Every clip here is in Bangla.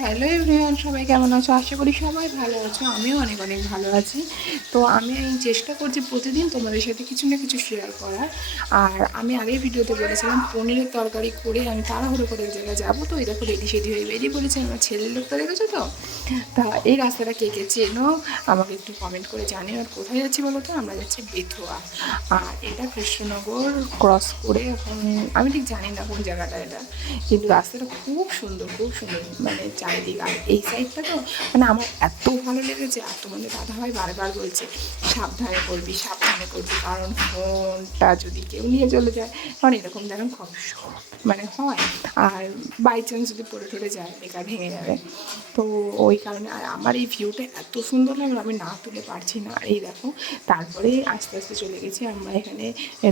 হ্যালো এভরিওয়ান, সবাই কেমন আছো? আশা করি সবাই ভালো আছো। আমিও অনেক অনেক ভালো আছি। তো আমি চেষ্টা করছি প্রতিদিন তোমাদের সাথে কিছু না কিছু শেয়ার করার। আর আমি আগের ভিডিওতে বলেছিলাম পনিরের তরকারি করে আমি তাড়াহুড়ো করে এক জায়গায় যাবো। তো এই দেখো রেডি সেডি হয়ে বেরিয়ে পড়েছি। আমার ছেলের লোকটা দেখেছো তো? তা এই রাস্তাটা কে কে চেনো আমাকে একটু কমেন্ট করে জানিও। আর কোথায় যাচ্ছি বলো তো? আমরা যাচ্ছি বেথুয়া। আর এটা কৃষ্ণনগর ক্রস করে এখন আমি ঠিক জানি না কোন জায়গাটা এটা, কিন্তু রাস্তাটা খুব সুন্দর, খুব সুন্দর, মানে চারিদিক। আর এই সাইডটা তো মানে আমার এত ভালো লেগেছে। আর তোমাদের দাদা ভাই বারবার বলছে সাবধানে করবি, সাবধানে করবি, কারণ ফোনটা যদি কেউ নিয়ে চলে যায়, কারণ এরকম যেন মানে হয়। আর বাই চান্স যদি পড়ে টরে যায় বেকার ভেঙে যাবে। তো ওই কারণে আর আমার এই ভিউটা এত সুন্দর লাগলো, আমি না তুলে পারছি না। আর এই দেখো তারপরে আস্তে আস্তে চলে গেছি আমরা এখানে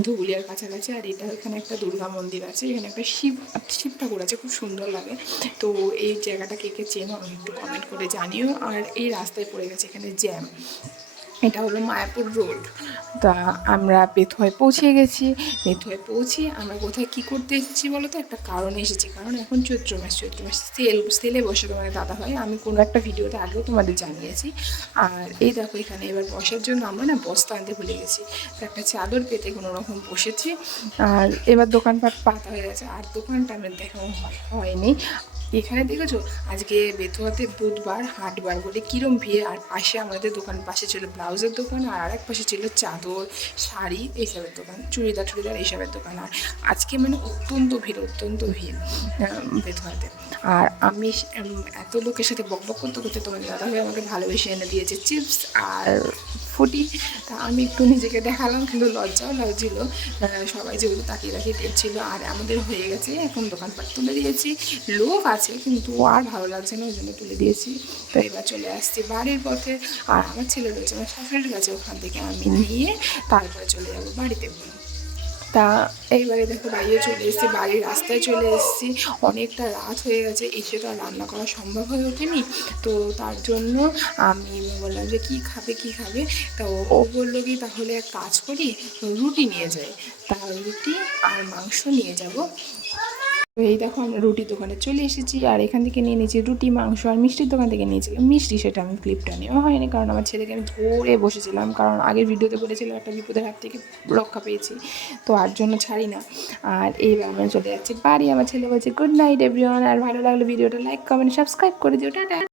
ধুবুলিয়ার কাছাকাছি। আর এটা এখানে একটা দুর্গা মন্দির আছে, এখানে একটা শিব ঠাকুর আছে, খুব সুন্দর লাগে। তো এই জায়গাটা কে কে চেনো আমাকে একটু কমেন্ট করে জানিও। আর এই রাস্তায় পড়ে গেছে এখানে জ্যাম। এটা হলো মায়াপুর রোড। তা আমরা বেথুয়ায় পৌঁছে গেছি। বেথুয়ায় পৌঁছে আমরা কোথায় কী করতে এসেছি বলো তো? একটা কারণে এসেছি, কারণ এখন চৈত্র মাস সেলে বসে তোমাদের দাদা হয়, আমি কোনো একটা ভিডিওতে আগেও তোমাদের জানিয়েছি। আর এই দেখো এখানে এবার বসার জন্য আমরা না বস্তা আনতে ভুলে গেছি, তো একটা চাদর পেতে কোনো রকম বসেছি। আর এবার দোকানপাট পাতা হয়ে গেছে, আর দোকানটা আমার দেখানো হয়নি। এখানে দেখেছো আজকে বেথুয়াতে বুধবার হাটবার বলে কীরম ভিড়। আর পাশে আমাদের দোকান পাশে ছিল ব্লাউজের দোকান, আর এক পাশে ছিল চাদর, শাড়ি এইসবের দোকান, চুড়িদার এইসবের দোকান। আর আজকে মানে অত্যন্ত ভিড় বেথুয়াতে। আর আমি এত লোকের সাথে বকবক করতে করতে তোমাদের দাদাভাই আমাকে ভালোবেসে এনে দিয়েছে চিপস আর ফুটি। তা আমি একটু নিজেকে দেখালাম, কিন্তু লজ্জাও লাগছিল। সবাই যেগুলো তাকিয়ে তাকিয়ে দেখছিল। আর আমাদের হয়ে গেছে, এখন দোকানপাট তুলে দিয়েছি। লোক আছে কিন্তু আর ভালো লাগছে না, ওই জন্য তুলে দিয়েছি। তো এবার চলে আসছি বাড়ির পথে। আর আমার ছেলে রয়েছে আমার শাশুড়ির কাছে, ওখান থেকে আমি নিয়ে তারপরে চলে যাবো বাড়িতে। তা এইবারে দেখো বাড়িও চলে এসেছি, বাড়ির রাস্তায় চলে এসেছি। অনেকটা রাত হয়ে গেছে, এসে তো আর রান্না করা সম্ভব হয়ে ওঠেনি। তো তার জন্য আমি বললাম যে কী খাবে। তা ও বললো কি তাহলে এক কাজ করি, রুটি নিয়ে যাই। তা রুটি আর মাংস নিয়ে যাব। তো এই দেখো আমরা রুটির দোকানে চলে এসেছি। আর এখান থেকে নিয়ে নিয়েছি রুটি, মাংস। আর মিষ্টির দোকান থেকে নিয়েছিলাম মিষ্টি, সেটা আমি ক্লিপটা নেওয়া হয়নি, কারণ আমার ছেলেকে আমি ধরে বসেছিলাম, কারণ আগের ভিডিওতে বলেছিলাম একটা বিপদের হাত থেকে রক্ষা পেয়েছি, তো আর জন্য ছাড়ি না। আর এইবার আমরা চলে যাচ্ছি বাড়ি। আমার ছেলে বলছে গুড নাইট এভরিওয়ান। আর ভালো লাগলে ভিডিওটা লাইক কমেন্ট সাবস্ক্রাইব করে দিও, টাটা।